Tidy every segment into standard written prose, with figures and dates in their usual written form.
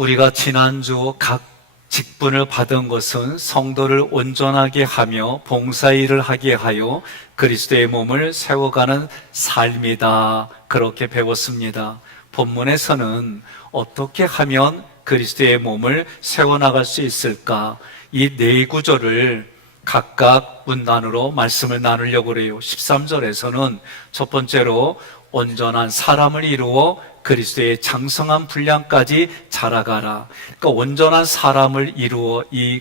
우리가 지난주 각 직분을 받은 것은 성도를 온전하게 하며 봉사일을 하게 하여 그리스도의 몸을 세워가는 삶이다. 그렇게 배웠습니다. 본문에서는 어떻게 하면 그리스도의 몸을 세워나갈 수 있을까? 이 네 구절을 각각 문단으로 말씀을 나누려고 해요. 13절에서는 첫 번째로 온전한 사람을 이루어 그리스도의 장성한 분량까지 자라가라. 그러니까 온전한 사람을 이루어, 이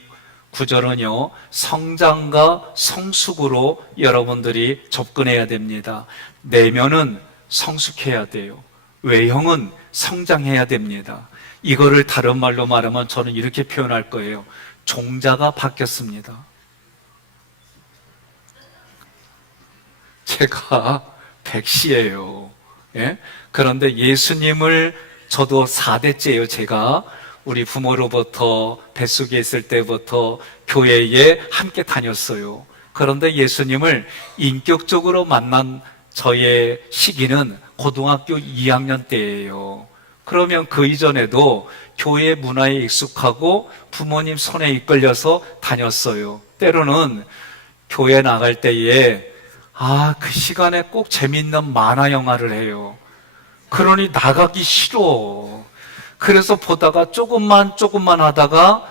구절은요, 성장과 성숙으로 여러분들이 접근해야 됩니다. 내면은 성숙해야 돼요. 외형은 성장해야 됩니다. 이거를 다른 말로 말하면 저는 이렇게 표현할 거예요. 종자가 바뀌었습니다. 제가 백시예요. 예? 그런데 예수님을 저도 4대째예요. 제가 우리 부모로부터 뱃속에 있을 때부터 교회에 함께 다녔어요. 그런데 예수님을 인격적으로 만난 저의 시기는 고등학교 2학년 때예요. 그러면 그 이전에도 교회 문화에 익숙하고 부모님 손에 이끌려서 다녔어요. 때로는 교회 나갈 때에 그 시간에 꼭 재밌는 만화 영화를 해요. 그러니 나가기 싫어. 그래서 보다가 조금만 하다가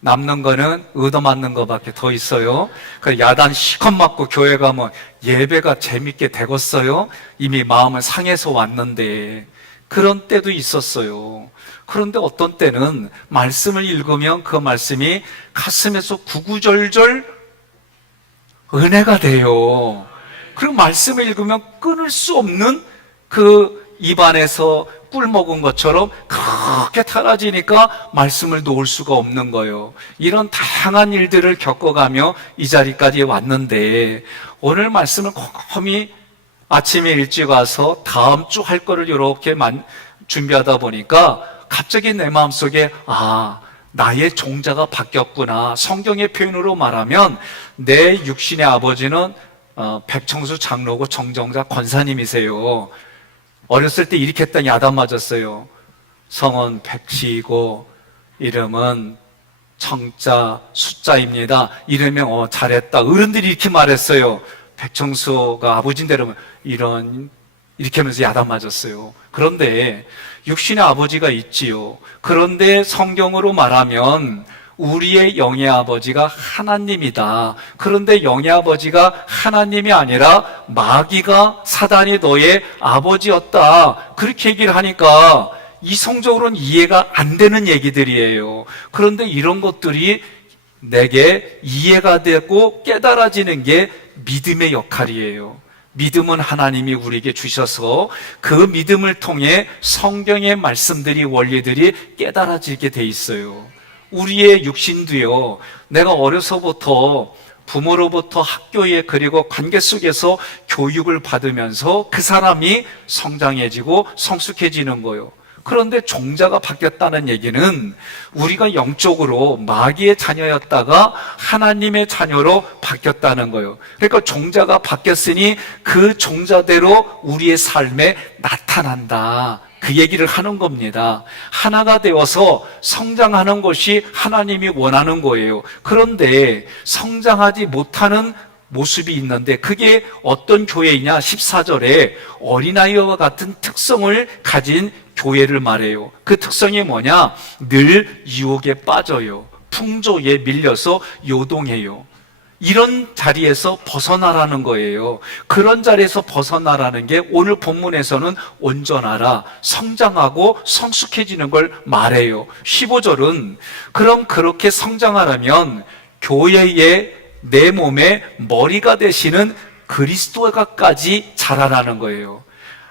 남는 거는 얻어맞는 거밖에 더 있어요. 그 야단 시컷 맞고 교회 가면 예배가 재밌게 되겠어요? 이미 마음은 상해서 왔는데. 그런 때도 있었어요. 그런데 어떤 때는 말씀을 읽으면 그 말씀이 가슴에서 구구절절 은혜가 돼요. 그리고 말씀을 읽으면 끊을 수 없는 그 입안에서 꿀 먹은 것처럼 그렇게 달아지니까 말씀을 놓을 수가 없는 거예요. 이런 다양한 일들을 겪어가며 이 자리까지 왔는데, 오늘 말씀을 곰곰이 아침에 일찍 와서 다음 주 할 거를 이렇게 준비하다 보니까 갑자기 내 마음속에 나의 종자가 바뀌었구나. 성경의 표현으로 말하면 내 육신의 아버지는 백청수 장로고 정정자 권사님이세요. 어렸을 때 이렇게 했더니 야단 맞았어요. 성은 백시이고 이름은 청자 숫자입니다. 이러면 잘했다. 어른들이 이렇게 말했어요. 백청수가 아버지인데 이렇게 하면서 야단 맞았어요. 그런데 육신의 아버지가 있지요. 그런데 성경으로 말하면 우리의 영의 아버지가 하나님이다. 그런데 영의 아버지가 하나님이 아니라 마귀가, 사단이 너의 아버지였다. 그렇게 얘기를 하니까 이성적으로는 이해가 안 되는 얘기들이에요. 그런데 이런 것들이 내게 이해가 되고 깨달아지는 게 믿음의 역할이에요. 믿음은 하나님이 우리에게 주셔서 그 믿음을 통해 성경의 말씀들이, 원리들이 깨달아지게 돼 있어요. 우리의 육신도요, 내가 어려서부터 부모로부터 학교에 그리고 관계 속에서 교육을 받으면서 그 사람이 성장해지고 성숙해지는 거예요. 그런데 종자가 바뀌었다는 얘기는 우리가 영적으로 마귀의 자녀였다가 하나님의 자녀로 바뀌었다는 거예요. 그러니까 종자가 바뀌었으니 그 종자대로 우리의 삶에 나타난다. 그 얘기를 하는 겁니다. 하나가 되어서 성장하는 것이 하나님이 원하는 거예요. 그런데 성장하지 못하는 모습이 있는데 그게 어떤 교회이냐? 14절에 어린아이와 같은 특성을 가진 교회를 말해요. 그 특성이 뭐냐? 늘 유혹에 빠져요. 풍조에 밀려서 요동해요. 이런 자리에서 벗어나라는 거예요. 그런 자리에서 벗어나라는 게 오늘 본문에서는 온전하라, 성장하고 성숙해지는 걸 말해요. 15절은 그럼 그렇게 성장하려면 교회의 내 몸의 머리가 되시는 그리스도가까지 자라라는 거예요.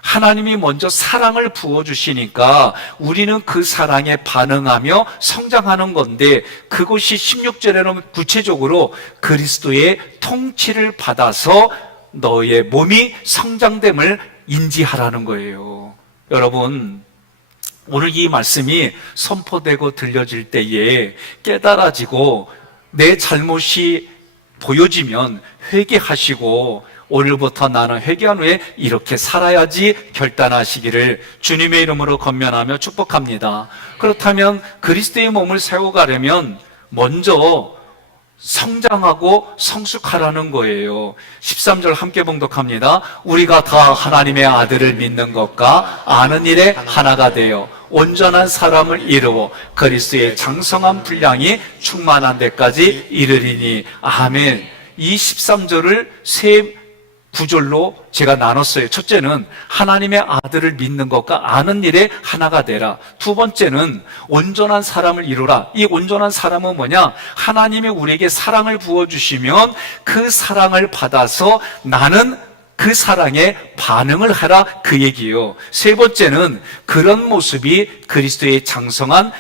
하나님이 먼저 사랑을 부어주시니까 우리는 그 사랑에 반응하며 성장하는 건데, 그것이 16절에는 구체적으로 그리스도의 통치를 받아서 너의 몸이 성장됨을 인지하라는 거예요. 여러분, 오늘 이 말씀이 선포되고 들려질 때에 깨달아지고 내 잘못이 보여지면 회개하시고 오늘부터 나는 회개한 후에 이렇게 살아야지 결단하시기를 주님의 이름으로 권면하며 축복합니다. 그렇다면 그리스도의 몸을 세워가려면 먼저 성장하고 성숙하라는 거예요. 13절 함께 봉독합니다. 우리가 다 하나님의 아들을 믿는 것과 아는 일에 하나가 되어 온전한 사람을 이루어 그리스도의 장성한 분량이 충만한 데까지 이르리니. 아멘. 이 13절을 세 구절로 제가 나눴어요. 첫째는 하나님의 아들을 믿는 것과 아는 일에 하나가 되라. 두 번째는 온전한 사람을 이루라. 이 온전한 사람은 뭐냐? 하나님이 우리에게 사랑을 부어주시면 그 사랑을 받아서 나는 그 사랑에 반응을 하라, 그 얘기예요. 세 번째는 그런 모습이 그리스도의 장성한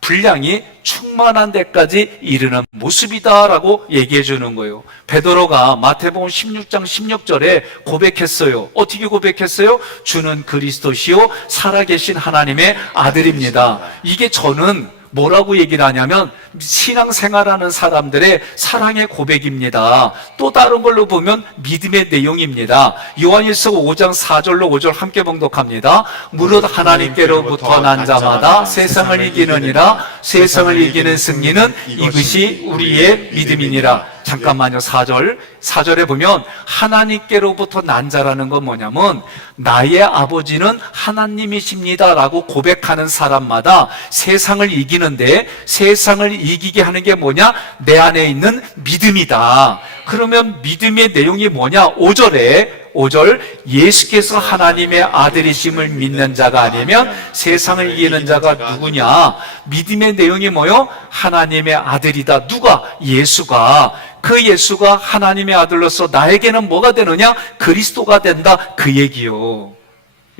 분량이 충만한 데까지 이르는 모습이다라고 얘기해 주는 거예요. 베드로가 마태복음 16장 16절에 고백했어요. 어떻게 고백했어요? 주는 그리스도시요 살아계신 하나님의 아들입니다. 이게 저는 뭐라고 얘기를 하냐면 신앙생활하는 사람들의 사랑의 고백입니다. 또 다른 걸로 보면 믿음의 내용입니다. 요한일서 5장 4절로 5절 함께 봉독합니다. 무릇 하나님께로부터 난 자마다 세상을 이기느니라. 세상을 이기는 승리는 이것이 우리의 믿음이니라. 잠깐만요. 4절에 보면 하나님께로부터 난 자라는 건 뭐냐면 나의 아버지는 하나님이십니다 라고 고백하는 사람마다 세상을 이기는데, 세상을 이기게 하는 게 뭐냐? 내 안에 있는 믿음이다. 그러면 믿음의 내용이 뭐냐? 5절 예수께서 하나님의 아들이심을 믿는 자가 아니면 세상을 이기는 자가 누구냐? 믿음의 내용이 뭐요? 하나님의 아들이다. 누가? 예수가. 그 예수가 하나님의 아들로서 나에게는 뭐가 되느냐? 그리스도가 된다, 그 얘기요.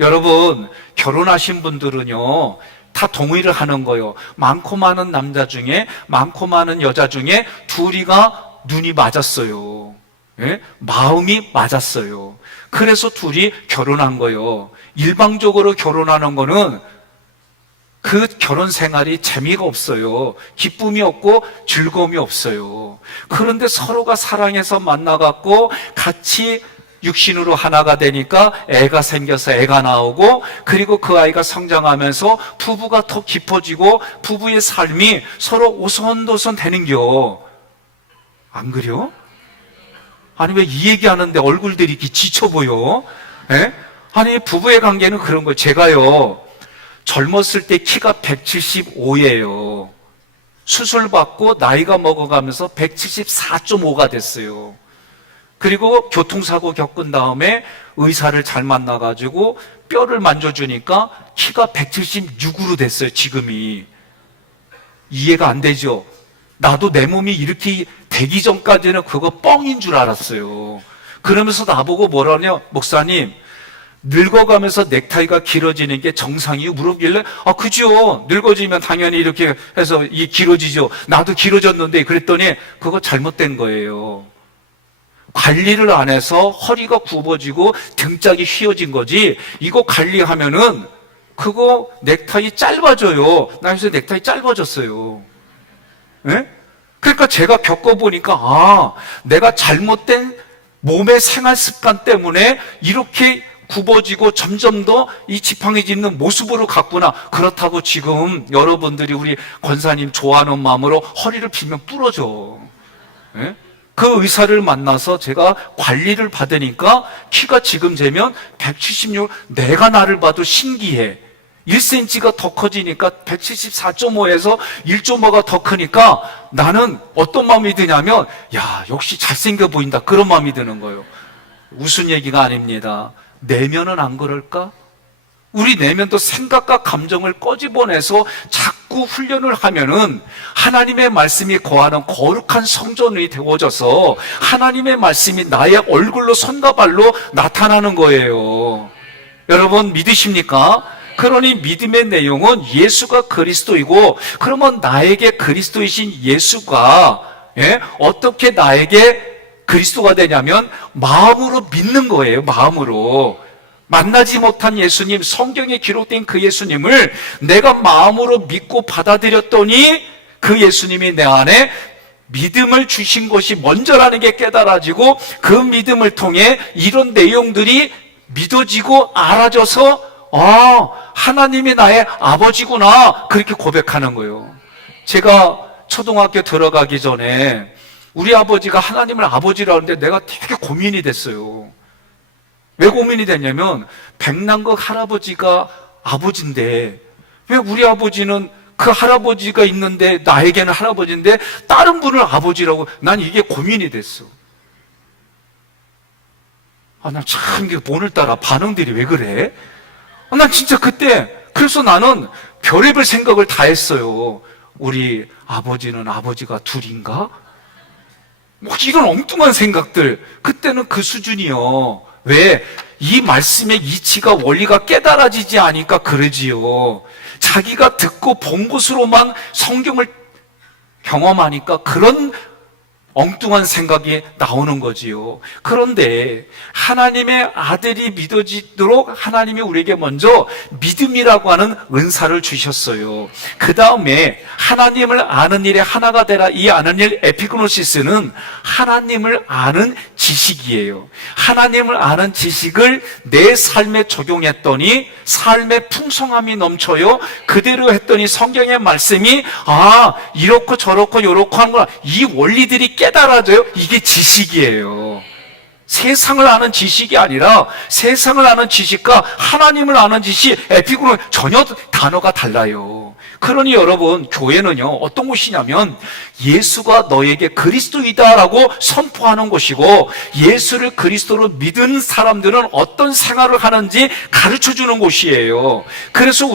여러분, 결혼하신 분들은요 다 동의를 하는 거예요. 많고 많은 남자 중에, 많고 많은 여자 중에 둘이가 눈이 맞았어요. 예? 마음이 맞았어요. 그래서 둘이 결혼한 거예요. 일방적으로 결혼하는 거는 그 결혼 생활이 재미가 없어요. 기쁨이 없고 즐거움이 없어요. 그런데 서로가 사랑해서 만나갖고 같이 육신으로 하나가 되니까 애가 생겨서 애가 나오고, 그리고 그 아이가 성장하면서 부부가 더 깊어지고 부부의 삶이 서로 오손도손 되는겨. 안 그래요? 아니 왜 이 얘기하는데 얼굴들이 이렇게 지쳐 보여? 예? 아니 부부의 관계는 그런 거예요. 제가요 젊었을 때 키가 175예요. 수술 받고 나이가 먹어가면서 174.5가 됐어요. 그리고 교통사고 겪은 다음에 의사를 잘 만나가지고 뼈를 만져주니까 키가 176으로 됐어요. 지금이. 이해가 안 되죠? 나도 내 몸이 이렇게 되기 전까지는 그거 뻥인 줄 알았어요. 그러면서 나보고 뭐라냐? 목사님, 늙어가면서 넥타이가 길어지는 게 정상이요? 물어보길래 그죠. 늙어지면 당연히 이렇게 해서 이 길어지죠. 나도 길어졌는데. 그랬더니 그거 잘못된 거예요. 관리를 안 해서 허리가 굽어지고 등짝이 휘어진 거지. 이거 관리하면은 그거 넥타이 짧아져요. 나 요새 넥타이 짧아졌어요. 네? 그러니까 제가 겪어보니까 내가 잘못된 몸의 생활 습관 때문에 이렇게 굽어지고 점점 더 이 지팡이 짚는 모습으로 갔구나. 그렇다고 지금 여러분들이 우리 권사님 좋아하는 마음으로 허리를 빌면 부러져. 네? 그 의사를 만나서 제가 관리를 받으니까 키가 지금 재면 176, 내가 나를 봐도 신기해. 1cm가 더 커지니까 174.5에서 1.5가 더 크니까 나는 어떤 마음이 드냐면 야, 역시 잘생겨 보인다, 그런 마음이 드는 거예요. 웃은 얘기가 아닙니다. 내면은 안 그럴까? 우리 내면도 생각과 감정을 꺼집어내서 자꾸 훈련을 하면은 하나님의 말씀이 거하는 거룩한 성전이 되어져서 하나님의 말씀이 나의 얼굴로 손과 발로 나타나는 거예요. 여러분 믿으십니까? 그러니 믿음의 내용은 예수가 그리스도이고, 그러면 나에게 그리스도이신 예수가 어떻게 나에게 그리스도가 되냐면 마음으로 믿는 거예요. 마음으로. 만나지 못한 예수님, 성경에 기록된 그 예수님을 내가 마음으로 믿고 받아들였더니 그 예수님이 내 안에 믿음을 주신 것이 먼저라는 게 깨달아지고 그 믿음을 통해 이런 내용들이 믿어지고 알아져서 하나님이 나의 아버지구나 그렇게 고백하는 거예요. 제가 초등학교 들어가기 전에 우리 아버지가 하나님을 아버지라고 하는데 내가 되게 고민이 됐어요. 왜 고민이 됐냐면 백남극 할아버지가 아버지인데 왜 우리 아버지는 그 할아버지가 있는데 나에게는 할아버지인데 다른 분을 아버지라고, 난 이게 고민이 됐어. 난 참 오늘따라 반응들이 왜 그래? 난 진짜 그때 그래서 나는 별의별 생각을 다 했어요. 우리 아버지는 아버지가 둘인가? 뭐 이런 엉뚱한 생각들. 그때는 그 수준이요. 왜? 이 말씀의 이치가 원리가 깨달아지지 않으니까 그러지요. 자기가 듣고 본 것으로만 성경을 경험하니까 그런 엉뚱한 생각이 나오는 거지요. 그런데 하나님의 아들이 믿어지도록 하나님이 우리에게 먼저 믿음이라고 하는 은사를 주셨어요. 그 다음에 하나님을 아는 일에 하나가 되라. 이 아는 일 에피그노시스는 하나님을 아는 지식이에요. 하나님을 아는 지식을 내 삶에 적용했더니 삶의 풍성함이 넘쳐요. 그대로 했더니 성경의 말씀이 이렇고 저렇고 요렇고 하는 거야. 이 원리들이 깨달아져요. 이게 지식이에요. 세상을 아는 지식이 아니라 세상을 아는 지식과 하나님을 아는 지식, 에피그노 전혀 단어가 달라요. 그러니 여러분, 교회는요 어떤 곳이냐면 예수가 너에게 그리스도이다라고 선포하는 곳이고 예수를 그리스도로 믿은 사람들은 어떤 생활을 하는지 가르쳐주는 곳이에요. 그래서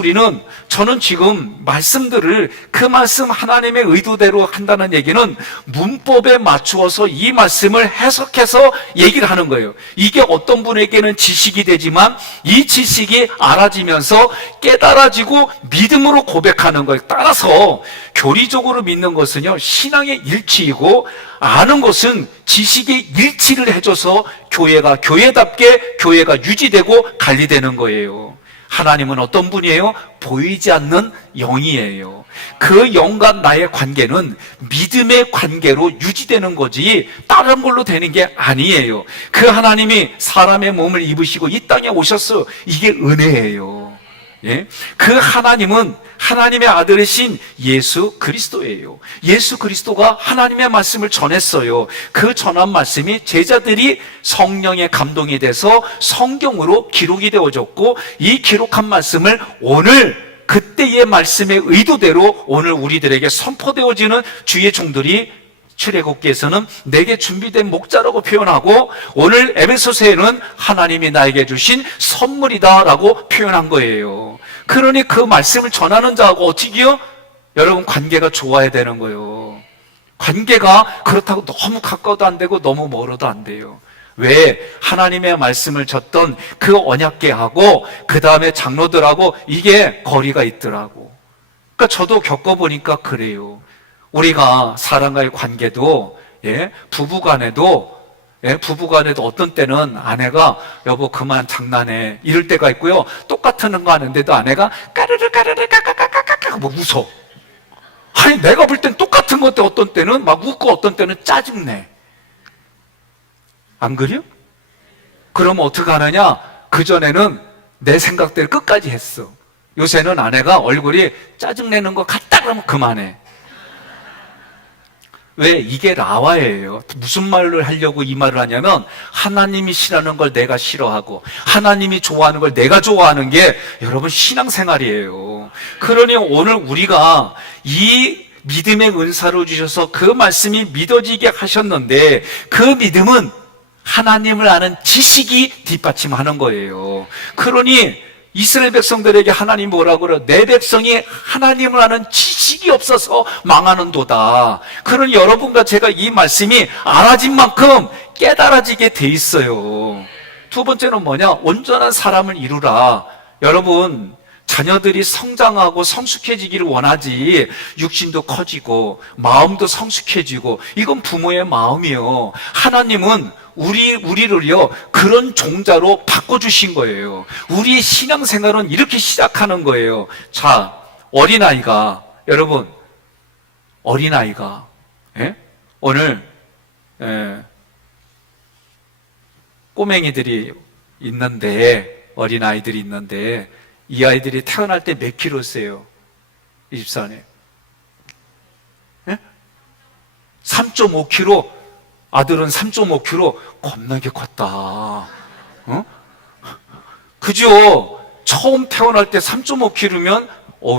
저는 지금 말씀들을 그 말씀 하나님의 의도대로 한다는 얘기는 문법에 맞추어서 이 말씀을 해석해서 얘기를 하는 거예요. 이게 어떤 분에게는 지식이 되지만 이 지식이 알아지면서 깨달아지고 믿음으로 고백하는 거예요. 따라서 교리적으로 믿는 것은요 신앙의 일치이고 아는 것은 지식의 일치를 해줘서 교회가 교회답게 교회가 유지되고 관리되는 거예요. 하나님은 어떤 분이에요? 보이지 않는 영이에요. 그 영과 나의 관계는 믿음의 관계로 유지되는 거지 다른 걸로 되는 게 아니에요. 그 하나님이 사람의 몸을 입으시고 이 땅에 오셨어. 이게 은혜예요. 예? 그 하나님은 하나님의 아들이신 예수 그리스도예요. 예수 그리스도가 하나님의 말씀을 전했어요. 그 전한 말씀이 제자들이 성령의 감동이 돼서 성경으로 기록이 되어졌고 이 기록한 말씀을 오늘 그때의 말씀의 의도대로 오늘 우리들에게 선포되어지는 주의 종들이 출애굽기에서는 내게 준비된 목자라고 표현하고 오늘 에베소서에는 하나님이 나에게 주신 선물이다라고 표현한 거예요. 그러니 그 말씀을 전하는 자하고 어떻게 해요? 여러분 관계가 좋아야 되는 거예요. 관계가 그렇다고 너무 가까워도 안 되고 너무 멀어도 안 돼요. 왜? 하나님의 말씀을 줬던 그 언약궤하고 그 다음에 장로들하고 이게 거리가 있더라고. 그러니까 저도 겪어보니까 그래요. 우리가 사람과의 관계도 부부간에도 어떤 때는 아내가 여보 그만 장난해 이럴 때가 있고요. 똑같은 거 하는데도 아내가 까르르 까까까까까 뭐 웃어. 아니 내가 볼 땐 똑같은 건데 어떤 때는 막 웃고 어떤 때는 짜증내. 안 그래요? 그러면 어떻게 하느냐? 그전에는 내 생각대로 끝까지 했어. 요새는 아내가 얼굴이 짜증내는 거 같다 그러면 그만해. 왜? 이게 라와예요. 무슨 말을 하려고 이 말을 하냐면 하나님이 싫어하는 걸 내가 싫어하고 하나님이 좋아하는 걸 내가 좋아하는 게 여러분 신앙생활이에요. 그러니 오늘 우리가 이 믿음의 은사를 주셔서 그 말씀이 믿어지게 하셨는데 그 믿음은 하나님을 아는 지식이 뒷받침하는 거예요. 그러니 이스라엘 백성들에게 하나님 뭐라고 그래요? 내 백성이 하나님을 아는 지식이 없어서 망하는도다. 그러니 여러분과 제가 이 말씀이 알아진 만큼 깨달아지게 돼 있어요. 두 번째는 뭐냐? 온전한 사람을 이루라. 여러분 자녀들이 성장하고 성숙해지기를 원하지 육신도 커지고 마음도 성숙해지고 이건 부모의 마음이요. 하나님은 우리를요 그런 종자로 바꿔주신 거예요. 우리의 신앙생활은 이렇게 시작하는 거예요. 자, 어린아이가 여러분 어린아이가 오늘 꼬맹이들이 있는데, 어린아이들이 있는데, 이 아이들이 태어날 때 몇 킬로였어요? 이 집사님. 3.5kg. 아들은 3.5kg. 겁나게 컸다. 어? 그죠? 처음 태어날 때 3.5kg면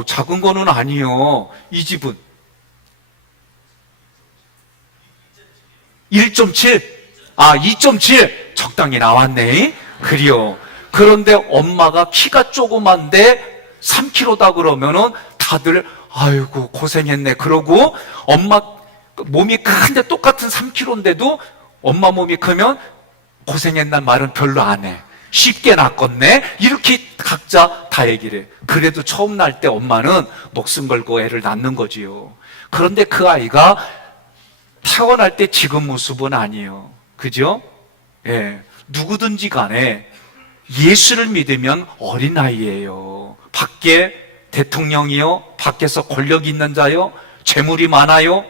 작은 거는 아니에요. 이 집은 1.7? 2.7 적당히 나왔네. 그래요. 그런데 엄마가 키가 조그만데 3kg다 그러면은 다들 아이고 고생했네 그러고, 엄마 몸이 큰데 똑같은 3kg인데도 엄마 몸이 크면 고생했단 말은 별로 안 해. 쉽게 낳았네. 이렇게 각자 다 얘기를 해. 그래도 처음 날 때 엄마는 목숨 걸고 애를 낳는 거지요. 그런데 그 아이가 태어날 때 지금 모습은 아니에요. 그죠? 예. 누구든지 간에 예수를 믿으면 어린아이예요. 밖에 대통령이요, 밖에서 권력 있는 자요, 재물이 많아요,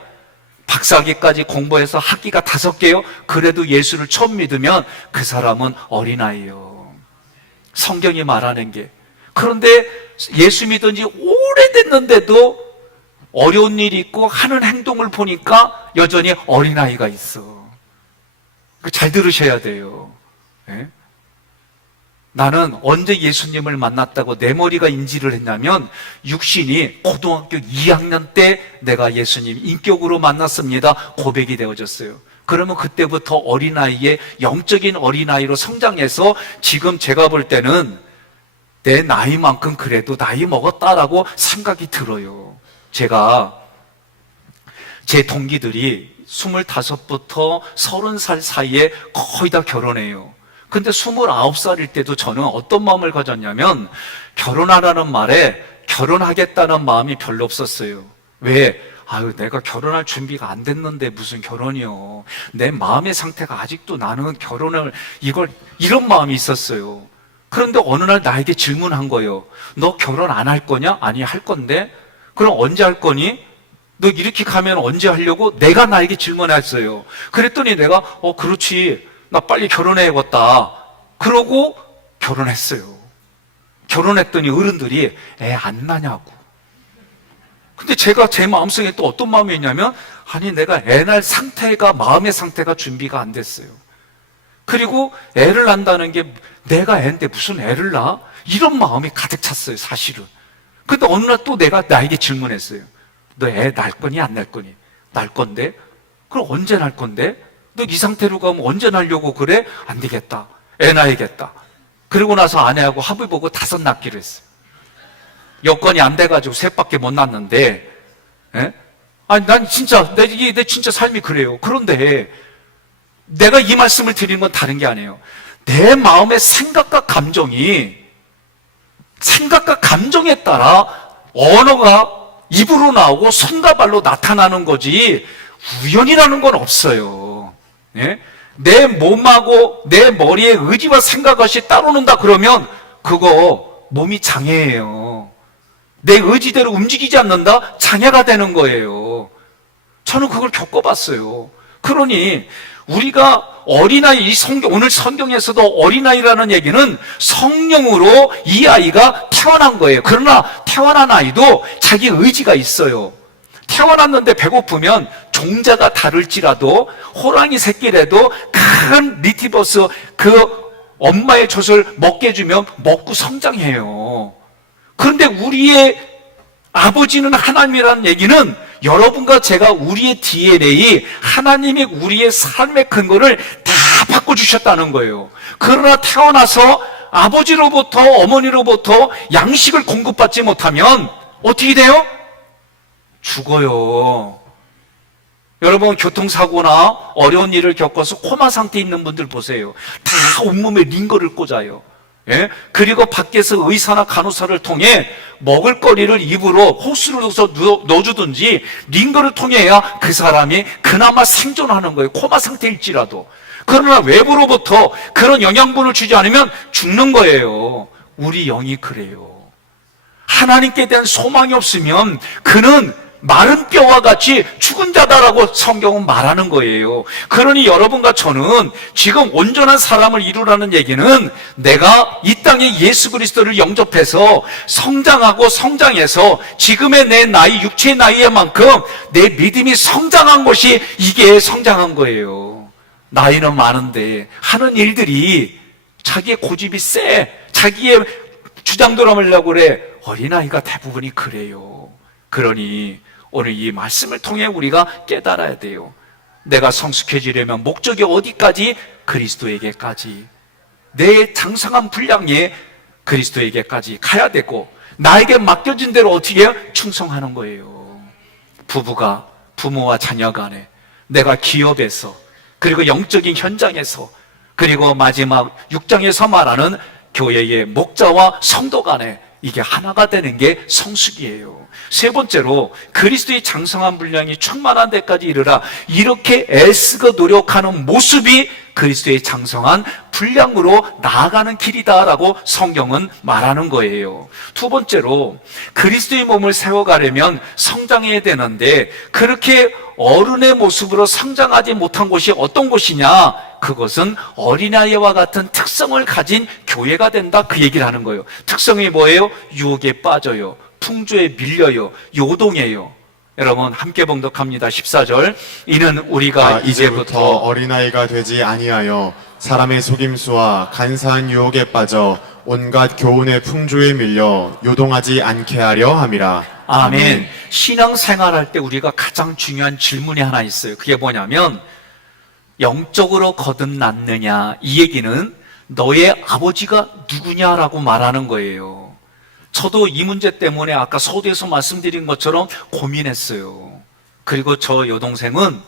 박사학위까지 공부해서 학기가 5개요. 그래도 예수를 처음 믿으면 그 사람은 어린아이예요. 성경이 말하는 게. 그런데 예수 믿은 지 오래됐는데도 어려운 일이 있고 하는 행동을 보니까 여전히 어린아이가 있어. 잘 들으셔야 돼요. 네? 나는 언제 예수님을 만났다고 내 머리가 인지를 했냐면, 육신이 고등학교 2학년 때 내가 예수님 인격으로 만났습니다 고백이 되어졌어요. 그러면 그때부터 어린아이의 영적인 어린아이로 성장해서 지금 제가 볼 때는 내 나이만큼 그래도 나이 먹었다라고 생각이 들어요. 제가 제 동기들이 25부터 30살 사이에 거의 다 결혼해요. 근데 29살일 때도 저는 어떤 마음을 가졌냐면, 결혼하라는 말에 결혼하겠다는 마음이 별로 없었어요. 왜? 내가 결혼할 준비가 안 됐는데 무슨 결혼이요. 내 마음의 상태가 아직도 나는 결혼을, 이런 마음이 있었어요. 그런데 어느 날 나에게 질문한 거예요. 너 결혼 안 할 거냐? 아니, 할 건데. 그럼 언제 할 거니? 너 이렇게 가면 언제 하려고? 내가 나에게 질문했어요. 그랬더니 내가, 그렇지. 나 빨리 결혼해야겠다. 그러고 결혼했어요. 결혼했더니 어른들이 애 안 낳냐고. 근데 제가 제 마음속에 또 어떤 마음이 있냐면, 아니 내가 애 낳을 상태가, 마음의 상태가 준비가 안 됐어요. 그리고 애를 낳는다는 게 내가 애인데 무슨 애를 낳아? 이런 마음이 가득 찼어요, 사실은. 근데 어느 날 또 내가 나에게 질문했어요. 너 애 낳을 거니 안 낳을 거니? 낳을 건데? 그럼 언제 낳을 건데? 너 이 상태로 가면 언제 낳으려고 그래? 안 되겠다. 애 낳아야겠다. 그리고 나서 아내하고 합의 보고 5 낳기로 했어요. 여건이 안 돼가지고 3밖에 못 낳았는데, 예? 아니, 난 진짜, 내 진짜 삶이 그래요. 그런데 내가 이 말씀을 드리는 건 다른 게 아니에요. 내 마음의 생각과 감정에 따라 언어가 입으로 나오고 손과 발로 나타나는 거지, 우연이라는 건 없어요. 예? 내 몸하고 내 머리의 의지와 생각것이 따로 논다 그러면 그거 몸이 장애예요. 내 의지대로 움직이지 않는다? 장애가 되는 거예요. 저는 그걸 겪어봤어요. 그러니 우리가 어린아이, 오늘 성경에서도 어린아이라는 얘기는 성령으로 이 아이가 태어난 거예요. 그러나 태어난 아이도 자기 의지가 있어요. 태어났는데 배고프면 종자가 다를지라도 호랑이 새끼라도 큰 리티버스 그 엄마의 젖을 먹게 해주면 먹고 성장해요. 그런데 우리의 아버지는 하나님이라는 얘기는 여러분과 제가 우리의 DNA, 하나님이 우리의 삶의 근거를 다 바꿔주셨다는 거예요. 그러나 태어나서 아버지로부터 어머니로부터 양식을 공급받지 못하면 어떻게 돼요? 죽어요. 여러분 교통사고나 어려운 일을 겪어서 코마 상태에 있는 분들 보세요. 다 온몸에 링거를 꽂아요. 예? 그리고 밖에서 의사나 간호사를 통해 먹을거리를 입으로 호스를 넣어주든지 링거를 통해야 그 사람이 그나마 생존하는 거예요. 코마 상태일지라도. 그러나 외부로부터 그런 영양분을 주지 않으면 죽는 거예요. 우리 영이 그래요. 하나님께 대한 소망이 없으면 그는 마른 뼈와 같이 죽은 자다라고 성경은 말하는 거예요. 그러니 여러분과 저는 지금 온전한 사람을 이루라는 얘기는 내가 이 땅에 예수 그리스도를 영접해서 성장하고 성장해서 지금의 내 나이, 육체의 나이에 만큼 내 믿음이 성장한 것이 이게 성장한 거예요. 나이는 많은데 하는 일들이 자기의 고집이 세, 자기의 주장대로 하려고 그래. 어린아이가 대부분이 그래요. 그러니 오늘 이 말씀을 통해 우리가 깨달아야 돼요. 내가 성숙해지려면 목적이 어디까지? 그리스도에게까지. 내 장성한 분량에 그리스도에게까지 가야 되고, 나에게 맡겨진 대로 어떻게 해요? 충성하는 거예요. 부부가, 부모와 자녀 간에, 내가 기업에서, 그리고 영적인 현장에서, 그리고 마지막 6장에서 말하는 교회의 목자와 성도 간에 이게 하나가 되는 게 성숙이에요. 세 번째로 그리스도의 장성한 분량이 충만한 데까지 이르라. 이렇게 애쓰고 노력하는 모습이 그리스도의 장성한 분량으로 나아가는 길이다라고 성경은 말하는 거예요. 두 번째로 그리스도의 몸을 세워가려면 성장해야 되는데 그렇게 어른의 모습으로 성장하지 못한 곳이 어떤 곳이냐? 그것은 어린아이와 같은 특성을 가진 교회가 된다, 그 얘기를 하는 거예요. 특성이 뭐예요? 유혹에 빠져요, 풍조에 밀려요, 요동해요. 여러분 함께 봉독합니다. 14절. 이는 우리가 이제부터 어린아이가 되지 아니하여 사람의 속임수와 간사한 유혹에 빠져 온갖 교훈의 풍조에 밀려 요동하지 않게 하려 함이라. 아멘. 신앙생활할 때 우리가 가장 중요한 질문이 하나 있어요. 그게 뭐냐면 영적으로 거듭났느냐, 이 얘기는 너의 아버지가 누구냐라고 말하는 거예요. 저도 이 문제 때문에 아까 서두에서 말씀드린 것처럼 고민했어요. 그리고 저 여동생은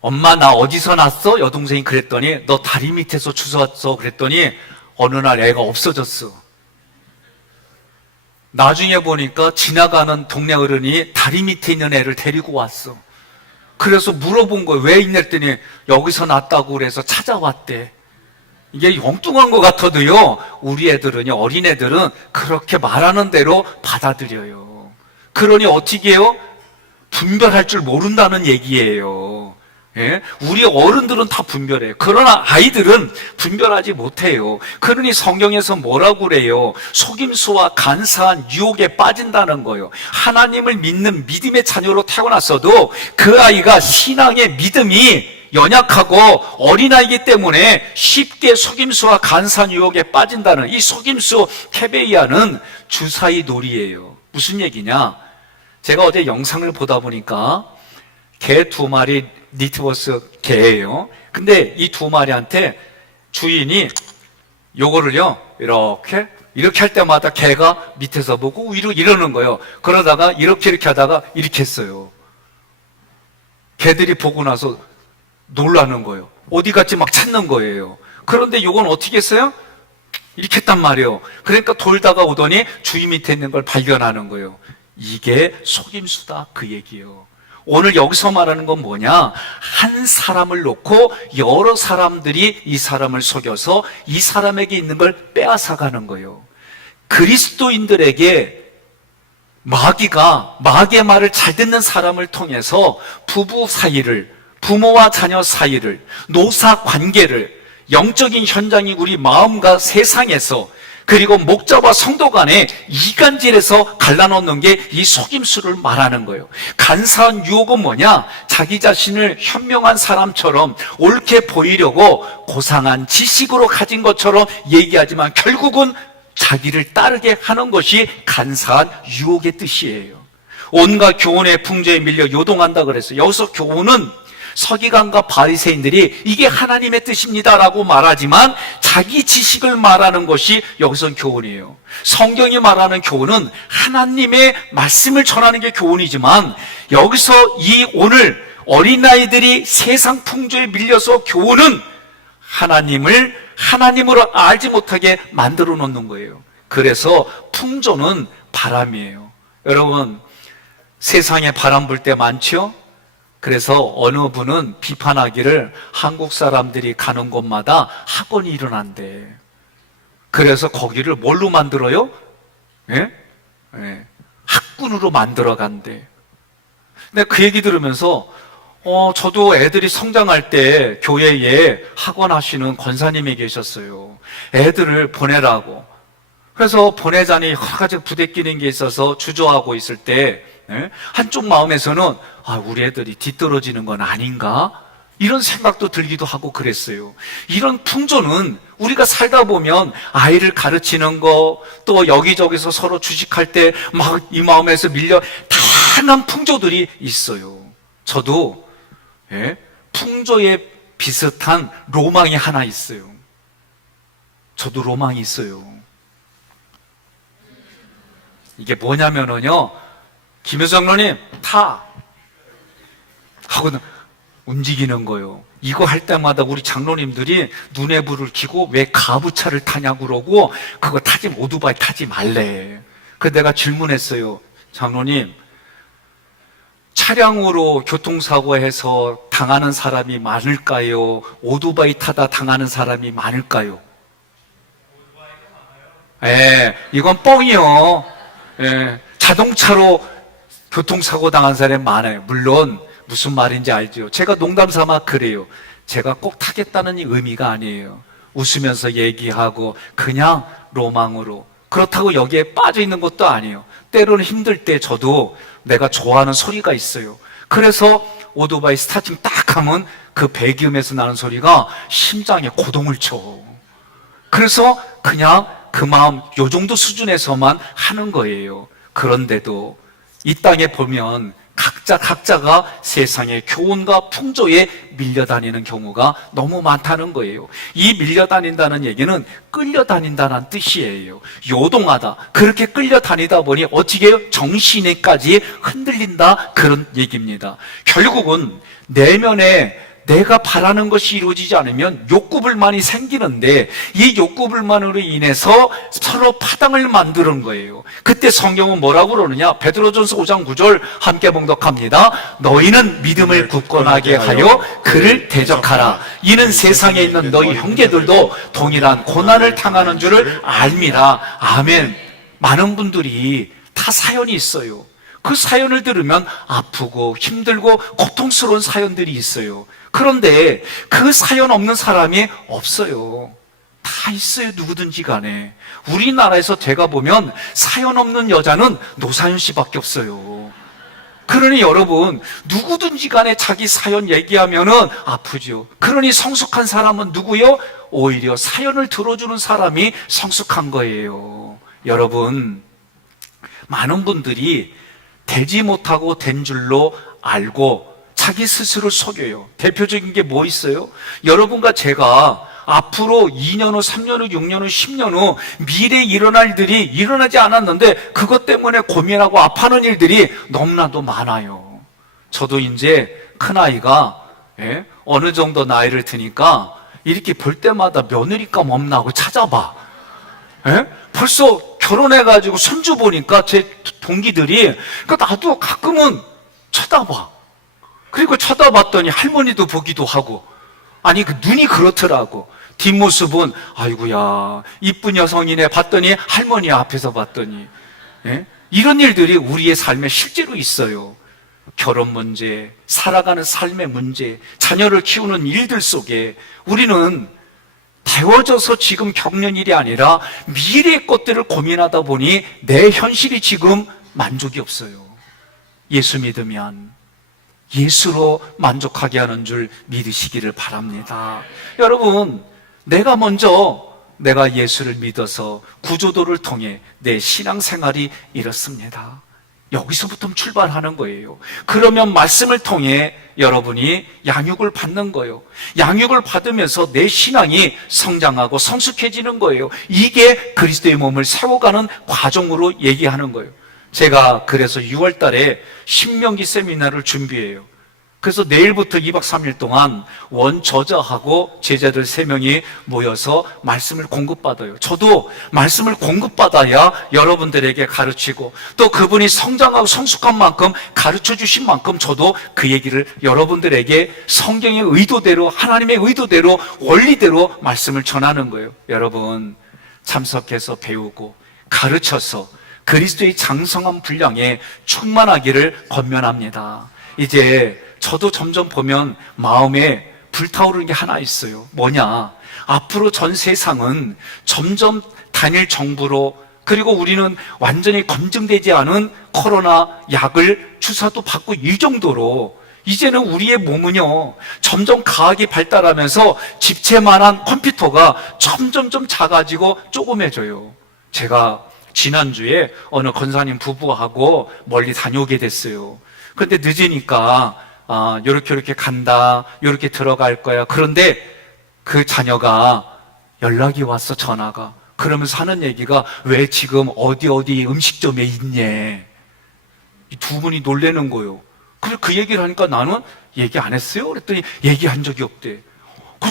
엄마 나 어디서 났어? 여동생이 그랬더니 너 다리 밑에서 주워왔어. 그랬더니 어느 날 애가 없어졌어. 나중에 보니까 지나가는 동네 어른이 다리 밑에 있는 애를 데리고 왔어. 그래서 물어본 거예요. 왜 있냐 했더니 여기서 났다고 그래서 찾아왔대. 이게 엉뚱한 것 같아도요, 우리 애들은요, 어린애들은 그렇게 말하는 대로 받아들여요. 그러니 어떻게 해요? 분별할 줄 모른다는 얘기예요. 예? 우리 어른들은 다 분별해요. 그러나 아이들은 분별하지 못해요. 그러니 성경에서 뭐라고 그래요? 속임수와 간사한 유혹에 빠진다는 거예요. 하나님을 믿는 믿음의 자녀로 태어났어도 그 아이가 신앙의 믿음이 연약하고 어린아이기 때문에 쉽게 속임수와 간사한 유혹에 빠진다는, 이 속임수 케베이아는 주사위 놀이예요. 무슨 얘기냐? 제가 어제 영상을 보다 보니까 개 두 마리, 니트버스 개예요. 근데 이 두 마리한테 주인이 요거를요 이렇게 할 때마다 개가 밑에서 보고 위로 이러는 거예요. 그러다가 이렇게 하다가 이렇게 했어요. 개들이 보고 나서 놀라는 거예요. 어디 갔지 막 찾는 거예요. 그런데 요건 어떻게 했어요? 이렇게 했단 말이에요. 그러니까 돌다가 오더니 주인 밑에 있는 걸 발견하는 거예요. 이게 속임수다, 그 얘기예요. 오늘 여기서 말하는 건 뭐냐? 한 사람을 놓고 여러 사람들이 이 사람을 속여서 이 사람에게 있는 걸 빼앗아가는 거예요. 그리스도인들에게 마귀의 말을 잘 듣는 사람을 통해서 부부 사이를, 부모와 자녀 사이를, 노사 관계를, 영적인 현장이 우리 마음과 세상에서, 그리고 목자와 성도 간에 이간질에서 갈라놓는 게 이 속임수를 말하는 거예요. 간사한 유혹은 뭐냐? 자기 자신을 현명한 사람처럼 옳게 보이려고 고상한 지식으로 가진 것처럼 얘기하지만 결국은 자기를 따르게 하는 것이 간사한 유혹의 뜻이에요. 온갖 교훈의 풍조에 밀려 요동한다 그랬어요. 여기서 교훈은 서기관과 바리새인들이 이게 하나님의 뜻입니다라고 말하지만 자기 지식을 말하는 것이 여기선 교훈이에요. 성경이 말하는 교훈은 하나님의 말씀을 전하는 게 교훈이지만 여기서 이 오늘 어린아이들이 세상 풍조에 밀려서 교훈은 하나님으로 알지 못하게 만들어 놓는 거예요. 그래서 풍조는 바람이에요. 여러분, 세상에 바람 불 때 많죠? 그래서 어느 분은 비판하기를 한국 사람들이 가는 곳마다 학원이 일어난대. 그래서 거기를 뭘로 만들어요? 예? 예. 아이돌로 만들어 간대. 근데 그 얘기 들으면서 저도 애들이 성장할 때 교회에 학원 하시는 권사님이 계셨어요. 애들을 보내라고. 그래서 보내자니 여러 가지 부대끼는 게 있어서 주저하고 있을 때 한쪽 마음에서는 우리 애들이 뒤떨어지는 건 아닌가? 이런 생각도 들기도 하고 그랬어요. 이런 풍조는 우리가 살다 보면 아이를 가르치는 거, 또 여기저기서 서로 주식할 때 막 이 마음에서 밀려 다양한 풍조들이 있어요. 저도 풍조에 비슷한 로망이 하나 있어요. 저도 로망이 있어요. 이게 뭐냐면은요, 김효정로님 타 하고는 움직이는 거예요. 이거 할 때마다 우리 장로님들이 눈에 불을 켜고 왜 가부차를 타냐고 그러고 그거 타지 오토바이 타지 말래. 그래서 내가 질문했어요. 장로님, 차량으로 교통사고해서 당하는 사람이 많을까요? 오토바이 타다 당하는 사람이 많을까요? 이건 뻥이요. 자동차로 교통사고 당한 사람이 많아요. 물론 무슨 말인지 알죠? 제가 농담 삼아 그래요. 제가 꼭 타겠다는 의미가 아니에요. 웃으면서 얘기하고 그냥 로망으로. 그렇다고 여기에 빠져 있는 것도 아니에요. 때로는 힘들 때 저도 내가 좋아하는 소리가 있어요. 그래서 오토바이 스타팅 딱 하면 그 배기음에서 나는 소리가 심장에 고동을 쳐. 그래서 그냥 그 마음 요 정도 수준에서만 하는 거예요. 그런데도 이 땅에 보면 각자가 세상의 교훈과 풍조에 밀려다니는 경우가 너무 많다는 거예요. 이 밀려다닌다는 얘기는 끌려다닌다는 뜻이에요. 요동하다. 그렇게 끌려다니다 보니 어떻게 해요? 정신에까지 흔들린다. 그런 얘기입니다. 결국은 내면에 내가 바라는 것이 이루어지지 않으면 욕구불만이 생기는데 이 욕구불만으로 인해서 서로 파당을 만드는 거예요. 그때 성경은 뭐라고 그러느냐? 베드로전서 5장 9절 함께 봉독합니다. 너희는 믿음을 굳건하게 하여 그를 대적하라. 이는 세상에 있는 너희 형제들도 동일한 고난을 당하는 줄을 알미라. 아멘. 많은 분들이 다 사연이 있어요. 그 사연을 들으면 아프고 힘들고 고통스러운 사연들이 있어요. 그런데 그 사연 없는 사람이 없어요. 다 있어요. 누구든지 간에. 우리나라에서 제가 보면 사연 없는 여자는 노사연 씨밖에 없어요. 그러니 여러분, 누구든지 간에 자기 사연 얘기하면은 아프죠. 그러니 성숙한 사람은 누구요? 오히려 사연을 들어주는 사람이 성숙한 거예요. 여러분, 많은 분들이 되지 못하고 된 줄로 알고 자기 스스로를 속여요. 대표적인 게 뭐 있어요? 여러분과 제가 앞으로 2년 후, 3년 후, 6년 후, 10년 후 미래에 일어날 일들이 일어나지 않았는데 그것 때문에 고민하고 아파하는 일들이 너무나도 많아요. 저도 이제 큰아이가 어느 정도 나이를 드니까 이렇게 볼 때마다 며느리감 없나 하고 찾아봐. 벌써 결혼해가지고 손주 보니까 제 동기들이 나도 가끔은 쳐다봐. 그리고 쳐다봤더니 할머니도 보기도 하고, 아니 그 눈이 그렇더라고. 뒷모습은 아이고야 이쁜 여성이네 봤더니 할머니 앞에서 봤더니 이런 일들이 우리의 삶에 실제로 있어요. 결혼 문제, 살아가는 삶의 문제, 자녀를 키우는 일들 속에 우리는 데워져서 지금 겪는 일이 아니라 미래의 것들을 고민하다 보니 내 현실이 지금 만족이 없어요. 예수 믿으면 예수로 만족하게 하는 줄 믿으시기를 바랍니다. 여러분, 내가 예수를 믿어서 구조도를 통해 내 신앙생활이 이렇습니다. 여기서부터 출발하는 거예요. 그러면 말씀을 통해 여러분이 양육을 받는 거예요. 양육을 받으면서 내 신앙이 성장하고 성숙해지는 거예요. 이게 그리스도의 몸을 세워가는 과정으로 얘기하는 거예요. 제가 그래서 6월 달에 신명기 세미나를 준비해요. 그래서 내일부터 2박 3일 동안 원저자하고 제자들 3명이 모여서 말씀을 공급받아요. 저도 말씀을 공급받아야 여러분들에게 가르치고 또 그분이 성장하고 성숙한 만큼 가르쳐 주신 만큼 저도 그 얘기를 여러분들에게 성경의 의도대로, 하나님의 의도대로, 원리대로 말씀을 전하는 거예요. 여러분, 참석해서 배우고 가르쳐서 그리스도의 장성한 분량에 충만하기를 권면합니다. 이제 저도 점점 보면 마음에 불타오르는 게 하나 있어요. 뭐냐? 앞으로 전 세상은 점점 단일 정부로, 그리고 우리는 완전히 검증되지 않은 코로나 약을 주사도 받고 이 정도로 이제는 우리의 몸은요, 점점 과학이 발달하면서 집채만한 컴퓨터가 점점점 작아지고 조그매져요. 제가 지난주에 어느 권사님 부부하고 멀리 다녀오게 됐어요. 근데 늦으니까 요렇게 간다, 요렇게 들어갈 거야. 그런데 그 자녀가 연락이 왔어, 전화가. 그러면서 하는 얘기가, 왜 지금 어디 음식점에 있냐. 이 두 분이 놀라는 거예요. 그래서 그 얘기를 하니까 나는 얘기 안 했어요? 그랬더니 얘기한 적이 없대.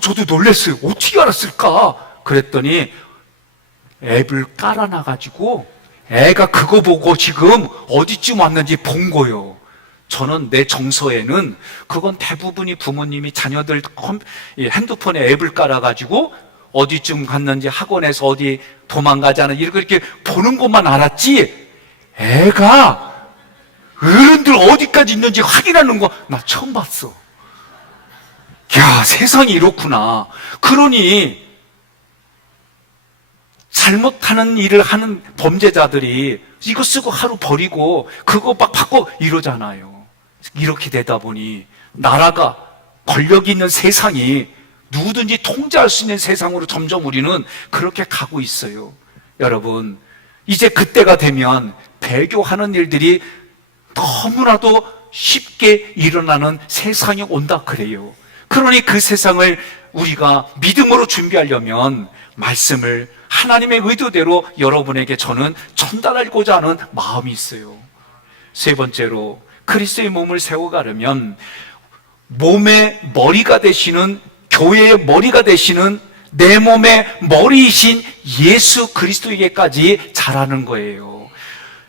저도 놀랐어요. 어떻게 알았을까? 그랬더니 앱을 깔아놔가지고 애가 그거 보고 지금 어디쯤 왔는지 본 거예요. 저는 내 정서에는 그건 대부분이 부모님이 자녀들 핸드폰에 앱을 깔아가지고 어디쯤 갔는지, 학원에서 어디 도망가자는 이렇게 보는 것만 알았지, 애가 어른들 어디까지 있는지 확인하는 거 나 처음 봤어. 야, 세상이 이렇구나. 그러니 잘못하는 일을 하는 범죄자들이 이거 쓰고 하루 버리고 그거 막 받고 이러잖아요. 이렇게 되다 보니 나라가, 권력이 있는 세상이 누구든지 통제할 수 있는 세상으로 점점 우리는 그렇게 가고 있어요. 여러분, 이제 그때가 되면 배교하는 일들이 너무나도 쉽게 일어나는 세상이 온다 그래요. 그러니 그 세상을 우리가 믿음으로 준비하려면 말씀을 하나님의 의도대로 여러분에게 저는 전달하고자 하는 마음이 있어요. 세 번째로, 그리스도의 몸을 세워가려면 몸의 머리가 되시는, 교회의 머리가 되시는 내 몸의 머리이신 예수 그리스도에게까지 자라는 거예요.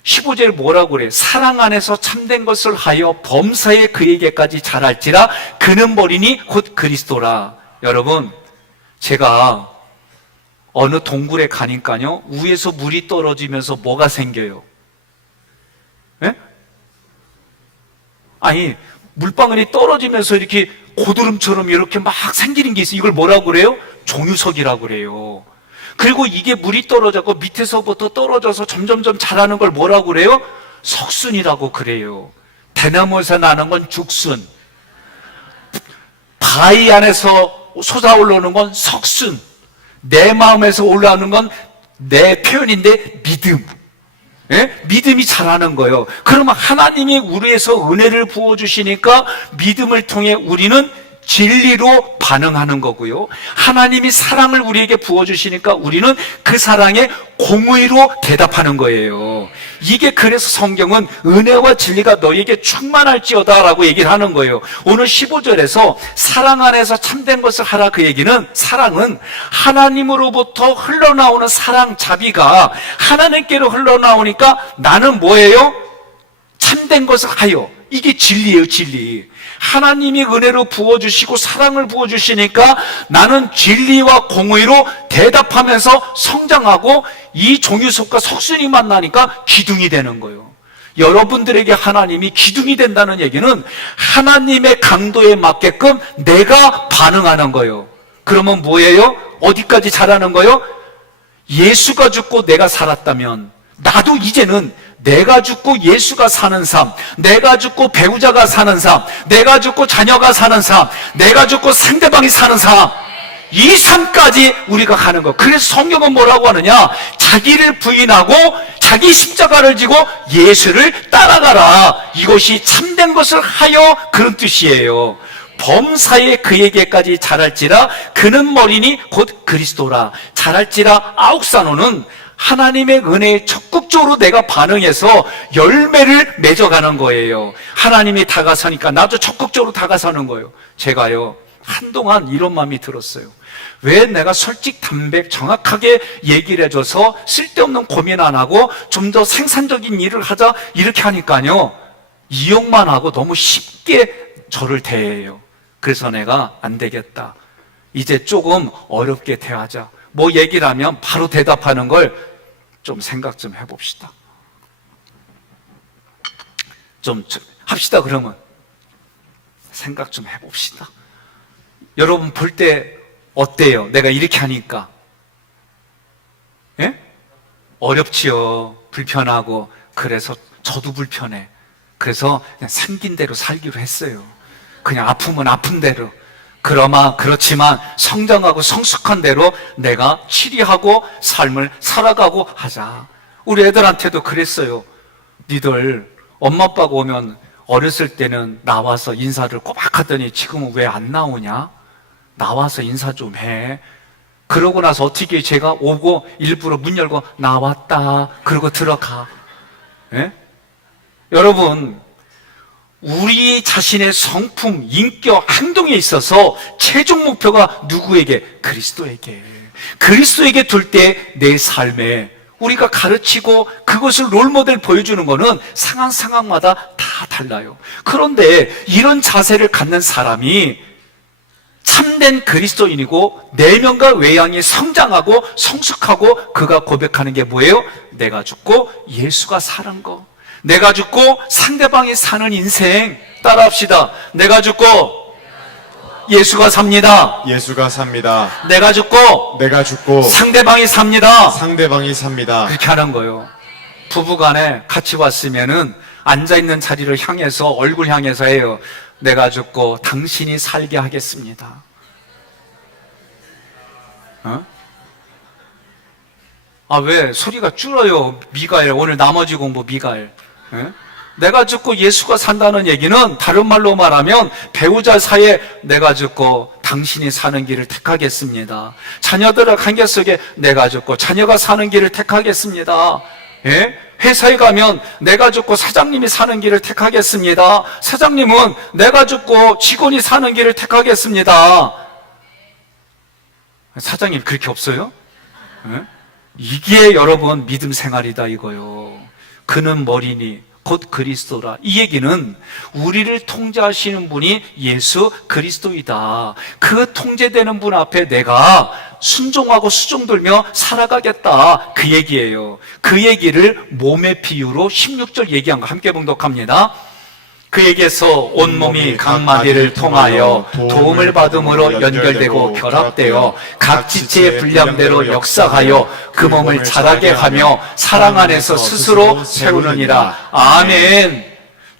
15절 뭐라고 그래? 사랑 안에서 참된 것을 하여 범사에 그에게까지 자랄지라, 그는 머리니 곧 그리스도라. 여러분, 제가 어느 동굴에 가니까요, 위에서 물이 떨어지면서 뭐가 생겨요? 예? 아니, 물방울이 떨어지면서 이렇게 고드름처럼 이렇게 막 생기는 게 있어요. 이걸 뭐라고 그래요? 종유석이라고 그래요. 그리고 이게 물이 떨어져서 밑에서부터 떨어져서 점점점 자라는 걸 뭐라고 그래요? 석순이라고 그래요. 대나무에서 나는 건 죽순, 바위 안에서 솟아올라오는 건 석순, 내 마음에서 올라오는 건 내 표현인데 믿음. 예? 믿음이 자라는 거예요. 그러면 하나님이 우리에서 은혜를 부어주시니까 믿음을 통해 우리는 진리로 반응하는 거고요. 하나님이 사랑을 우리에게 부어주시니까 우리는 그 사랑에 공의로 대답하는 거예요. 이게 그래서 성경은 은혜와 진리가 너에게 충만할지어다 라고 얘기를 하는 거예요. 오늘 15절에서 사랑 안에서 참된 것을 하라, 그 얘기는, 사랑은 하나님으로부터 흘러나오는 사랑 자비가 하나님께로 흘러나오니까 나는 뭐예요? 참된 것을 하여. 이게 진리예요, 진리. 하나님이 은혜로 부어주시고 사랑을 부어주시니까 나는 진리와 공의로 대답하면서 성장하고, 이 종유석과 석순이 만나니까 기둥이 되는 거예요. 여러분들에게 하나님이 기둥이 된다는 얘기는 하나님의 강도에 맞게끔 내가 반응하는 거예요. 그러면 뭐예요? 어디까지 자라는 거예요? 예수가 죽고 내가 살았다면 나도 이제는 내가 죽고 예수가 사는 삶, 내가 죽고 배우자가 사는 삶, 내가 죽고 자녀가 사는 삶, 내가 죽고 상대방이 사는 삶, 이 삶까지 우리가 가는 거. 그래서 성경은 뭐라고 하느냐? 자기를 부인하고 자기 십자가를 지고 예수를 따라가라. 이것이 참된 것을 하여, 그런 뜻이에요. 범사에 그에게까지 자랄지라, 그는 머리니 곧 그리스도라. 자랄지라 아욱사노는 하나님의 은혜에 적극적으로 내가 반응해서 열매를 맺어가는 거예요. 하나님이 다가서니까 나도 적극적으로 다가서는 거예요. 제가요, 한동안 이런 마음이 들었어요. 왜 내가 솔직담백 정확하게 얘기를 해줘서 쓸데없는 고민 안 하고 좀 더 생산적인 일을 하자, 이렇게 하니까요, 이용만 하고 너무 쉽게 저를 대해요. 그래서 내가 안 되겠다, 이제 조금 어렵게 대하자, 뭐 얘기를 하면 바로 대답하는 걸 좀 생각 좀 해봅시다. 좀 합시다. 그러면 생각 좀 해봅시다. 여러분 볼 때 어때요? 내가 이렇게 하니까 예? 어렵지요. 불편하고. 그래서 저도 불편해. 그래서 그냥 생긴 대로 살기로 했어요. 그냥 아프면 아픈 대로. 그렇지만 성장하고 성숙한 대로 내가 치리하고 삶을 살아가고 하자. 우리 애들한테도 그랬어요. 니들 엄마 아빠가 오면 어렸을 때는 나와서 인사를 꼬박 하더니 지금은 왜 안 나오냐? 나와서 인사 좀 해. 그러고 나서 어떻게 제가 오고 일부러 문 열고 나왔다 그러고 들어가. 예? 여러분, 우리 자신의 성품, 인격, 행동에 있어서 최종 목표가 누구에게? 그리스도에게 둘 때 내 삶에 우리가 가르치고 그것을 롤모델 보여주는 것은 상황마다 다 달라요. 그런데 이런 자세를 갖는 사람이 참된 그리스도인이고 내면과 외양이 성장하고 성숙하고 그가 고백하는 게 뭐예요? 내가 죽고 예수가 사는 거. 내가 죽고 상대방이 사는 인생. 따라합시다. 내가 죽고 예수가 삽니다. 예수가 삽니다. 내가 죽고 상대방이 삽니다. 상대방이 삽니다. 그렇게 하는 거예요. 부부간에 같이 왔으면은 앉아있는 자리를 향해서 얼굴 향해서 해요. 내가 죽고 당신이 살게 하겠습니다. 왜 소리가 줄어요? 미가엘, 오늘 나머지 공부 미가엘. 내가 죽고 예수가 산다는 얘기는 다른 말로 말하면 배우자 사이에 내가 죽고 당신이 사는 길을 택하겠습니다. 자녀들의 관계 속에 내가 죽고 자녀가 사는 길을 택하겠습니다. 예? 회사에 가면 내가 죽고 사장님이 사는 길을 택하겠습니다. 사장님은 내가 죽고 직원이 사는 길을 택하겠습니다. 사장님 그렇게 없어요? 예? 이게 여러분 믿음 생활이다 이거요. 그는 머리니 곧 그리스도라. 이 얘기는 우리를 통제하시는 분이 예수 그리스도이다. 그 통제되는 분 앞에 내가 순종하고 수종들며 살아가겠다. 그 얘기예요. 그 얘기를 몸의 비유로 16절 얘기한 거 함께 봉독합니다. 그에게서 온몸이 각 마디를 통하여 도움을 받음으로 연결되고 결합되어 각 지체의 분량대로 역사하여 그 몸을 자라게 하며 사랑 안에서 스스로 세우느니라. 아멘.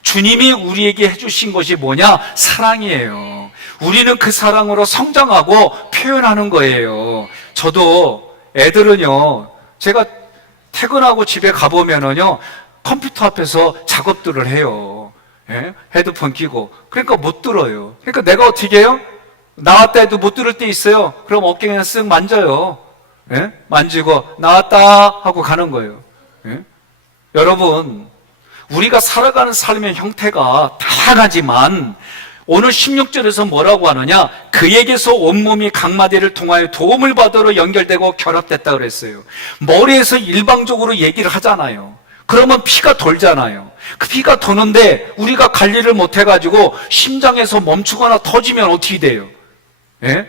주님이 우리에게 해주신 것이 뭐냐? 사랑이에요. 우리는 그 사랑으로 성장하고 표현하는 거예요. 저도 애들은요, 제가 퇴근하고 집에 가보면은요, 컴퓨터 앞에서 작업들을 해요. 예? 헤드폰 끼고. 그러니까 못 들어요. 그러니까 내가 어떻게 해요? 나왔다 해도 못 들을 때 있어요. 그럼 어깨 그냥 쓱 만져요. 예? 만지고 나왔다 하고 가는 거예요. 예? 여러분, 우리가 살아가는 삶의 형태가 다양하지만 오늘 16절에서 뭐라고 하느냐? 그에게서 온몸이 각 마디를 통하여 도움을 받으러 연결되고 결합됐다 그랬어요. 머리에서 일방적으로 얘기를 하잖아요. 그러면 피가 돌잖아요. 그 피가 도는데 우리가 관리를 못해가지고 심장에서 멈추거나 터지면 어떻게 돼요? 예?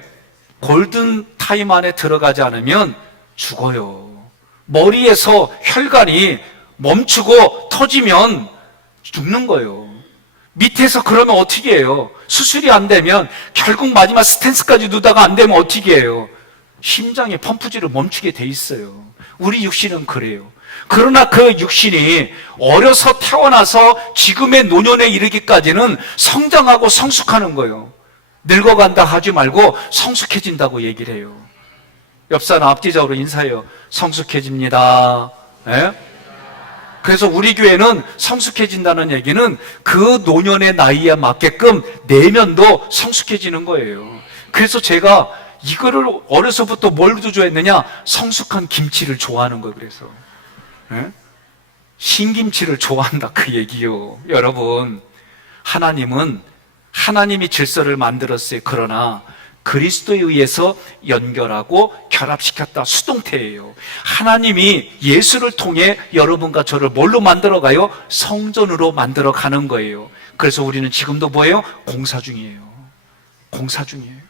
골든 타임 안에 들어가지 않으면 죽어요. 머리에서 혈관이 멈추고 터지면 죽는 거예요. 밑에서 그러면 어떻게 해요? 수술이 안 되면 결국 마지막 스탠스까지 두다가 안 되면 어떻게 해요? 심장의 펌프질을 멈추게 돼 있어요. 우리 육신은 그래요. 그러나 그 육신이 어려서 태어나서 지금의 노년에 이르기까지는 성장하고 성숙하는 거예요. 늙어간다 하지 말고 성숙해진다고 얘기를 해요. 옆 사람 앞뒤적으로 인사해요. 성숙해집니다. 예? 그래서 우리 교회는 성숙해진다는 얘기는 그 노년의 나이에 맞게끔 내면도 성숙해지는 거예요. 그래서 제가 이거를 어려서부터 뭘 좋아했느냐? 성숙한 김치를 좋아하는 거예요. 그래서 예? 신김치를 좋아한다 그 얘기요. 여러분, 하나님은 하나님이 질서를 만들었어요. 그러나 그리스도에 의해서 연결하고 결합시켰다. 수동태예요. 하나님이 예수를 통해 여러분과 저를 뭘로 만들어가요? 성전으로 만들어가는 거예요. 그래서 우리는 지금도 뭐예요? 공사 중이에요. 공사 중이에요.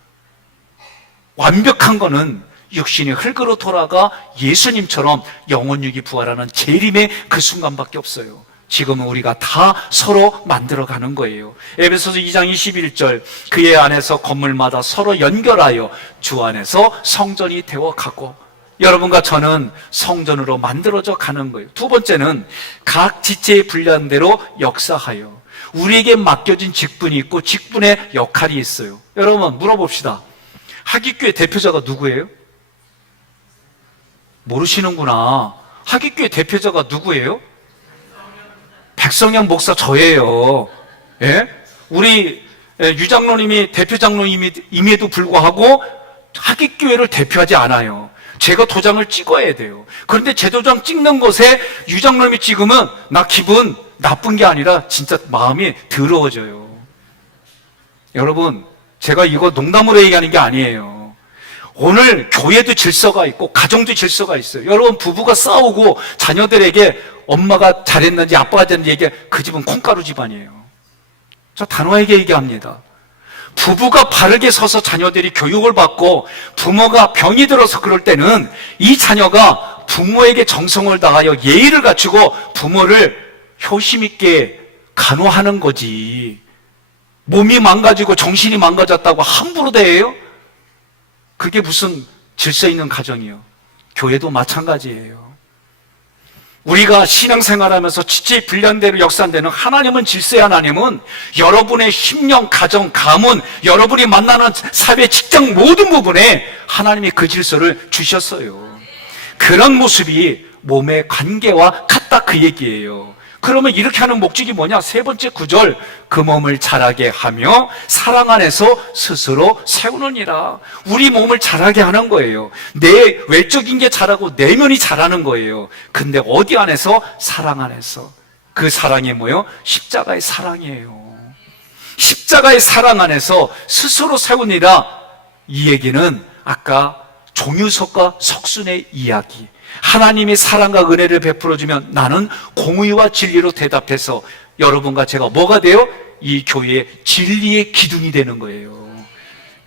완벽한 거는 육신이 흙으로 돌아가 예수님처럼 영혼육이 부활하는 재림의 그 순간밖에 없어요. 지금은 우리가 다 서로 만들어가는 거예요. 에베소서 2장 21절, 그의 안에서 건물마다 서로 연결하여 주 안에서 성전이 되어가고, 여러분과 저는 성전으로 만들어져 가는 거예요. 두 번째는 각 지체의 분량대로 역사하여, 우리에게 맡겨진 직분이 있고 직분의 역할이 있어요. 여러분 물어봅시다. 하기교회 대표자가 누구예요? 모르시는구나. 하기교회 대표자가 누구예요? 백성현 목사 저예요. 예? 우리 유장로님이 대표장로님임에도 불구하고 하기교회를 대표하지 않아요. 제가 도장을 찍어야 돼요. 그런데 제 도장 찍는 곳에 유장로님이 찍으면 나 기분 나쁜 게 아니라 진짜 마음이 더러워져요. 여러분, 제가 이거 농담으로 얘기하는 게 아니에요. 오늘 교회도 질서가 있고 가정도 질서가 있어요. 여러분, 부부가 싸우고 자녀들에게 엄마가 잘했는지 아빠가 잘했는지 얘기해, 그 집은 콩가루 집안이에요. 저 단호하게 얘기합니다. 부부가 바르게 서서 자녀들이 교육을 받고 부모가 병이 들어서 그럴 때는 이 자녀가 부모에게 정성을 다하여 예의를 갖추고 부모를 효심 있게 간호하는 거지, 몸이 망가지고 정신이 망가졌다고 함부로 대해요? 그게 무슨 질서 있는 가정이에요? 교회도 마찬가지예요. 우리가 신앙생활하면서 지체의 분량대로 역사되는 하나님은, 질서의 하나님은 여러분의 심령, 가정, 가문, 여러분이 만나는 사회, 직장 모든 부분에 하나님이 그 질서를 주셨어요. 그런 모습이 몸의 관계와 같다, 그 얘기예요. 그러면 이렇게 하는 목적이 뭐냐? 세 번째 구절, 그 몸을 자라게 하며 사랑 안에서 스스로 세우느니라. 우리 몸을 자라게 하는 거예요. 내 외적인 게 자라고 내면이 자라는 거예요. 근데 어디 안에서? 사랑 안에서. 그 사랑이 뭐예요? 십자가의 사랑이에요. 십자가의 사랑 안에서 스스로 세우니라. 이 얘기는 아까 종유석과 석순의 이야기, 하나님이 사랑과 은혜를 베풀어주면 나는 공의와 진리로 대답해서 여러분과 제가 뭐가 돼요? 이 교회의 진리의 기둥이 되는 거예요.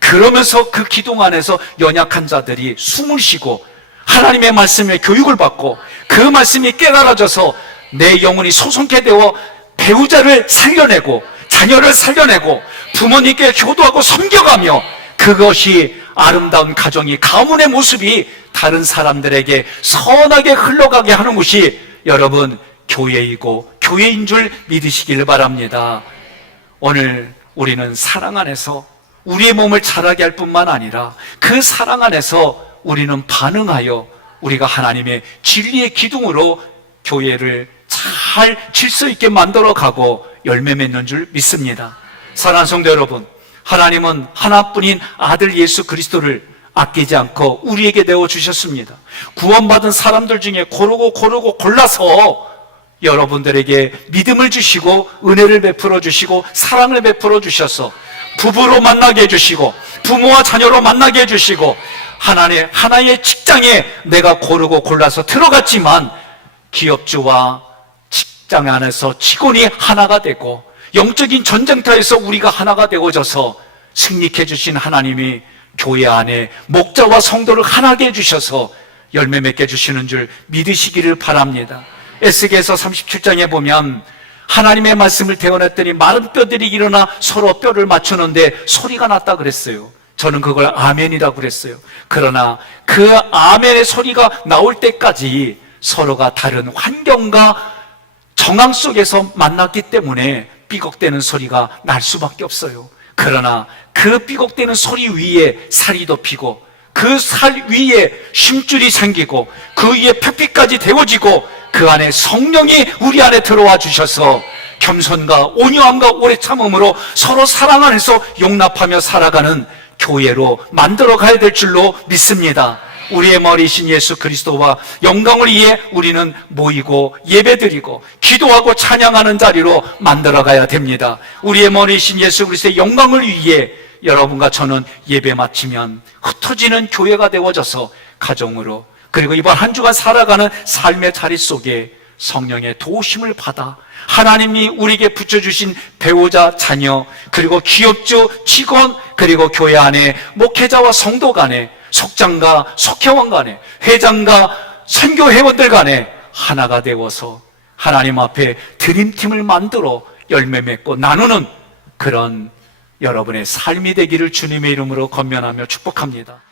그러면서 그 기둥 안에서 연약한 자들이 숨을 쉬고 하나님의 말씀에 교육을 받고 그 말씀이 깨달아져서 내 영혼이 소송케 되어 배우자를 살려내고 자녀를 살려내고 부모님께 효도하고 섬겨가며, 그것이 아름다운 가정이, 가문의 모습이 다른 사람들에게 선하게 흘러가게 하는 것이 여러분 교회이고 교회인 줄 믿으시길 바랍니다. 오늘 우리는 사랑 안에서 우리의 몸을 자라게 할 뿐만 아니라 그 사랑 안에서 우리는 반응하여 우리가 하나님의 진리의 기둥으로 교회를 잘 질서 있게 만들어가고 열매 맺는 줄 믿습니다. 사랑하는 성도 여러분, 하나님은 하나뿐인 아들 예수 그리스도를 아끼지 않고 우리에게 내어주셨습니다. 구원받은 사람들 중에 고르고 골라서 여러분들에게 믿음을 주시고 은혜를 베풀어 주시고 사랑을 베풀어 주셔서 부부로 만나게 해주시고 부모와 자녀로 만나게 해주시고 하나의 직장에 내가 고르고 골라서 들어갔지만 기업주와 직장 안에서 직원이 하나가 되고 영적인 전쟁터에서 우리가 하나가 되어져서 승리케 해주신 하나님이 교회 안에 목자와 성도를 하나게 해주셔서 열매 맺게 해주시는 줄 믿으시기를 바랍니다. 에스겔서 37장에 보면 하나님의 말씀을 대언했더니 마른 뼈들이 일어나 서로 뼈를 맞추는데 소리가 났다 그랬어요. 저는 그걸 아멘이라고 그랬어요. 그러나 그 아멘의 소리가 나올 때까지 서로가 다른 환경과 정황 속에서 만났기 때문에 삐걱대는 소리가 날 수밖에 없어요. 그러나 그 삐걱대는 소리 위에 살이 덮이고 그 살 위에 심줄이 생기고 그 위에 표피까지 데워지고 그 안에 성령이 우리 안에 들어와 주셔서 겸손과 온유함과 오래 참음으로 서로 사랑 안에서 용납하며 살아가는 교회로 만들어 가야 될 줄로 믿습니다. 우리의 머리이신 예수 그리스도와 영광을 위해 우리는 모이고 예배드리고 기도하고 찬양하는 자리로 만들어 가야 됩니다. 우리의 머리이신 예수 그리스도의 영광을 위해 여러분과 저는 예배 마치면 흩어지는 교회가 되어져서 가정으로, 그리고 이번 한 주간 살아가는 삶의 자리 속에 성령의 도우심을 받아 하나님이 우리에게 붙여주신 배우자, 자녀, 그리고 기업주, 직원, 그리고 교회 안에 목회자와 성도 간에, 속장과 속회원 간에, 회장과 선교회원들 간에 하나가 되어서 하나님 앞에 드림팀을 만들어 열매 맺고 나누는 그런 여러분의 삶이 되기를 주님의 이름으로 건면하며 축복합니다.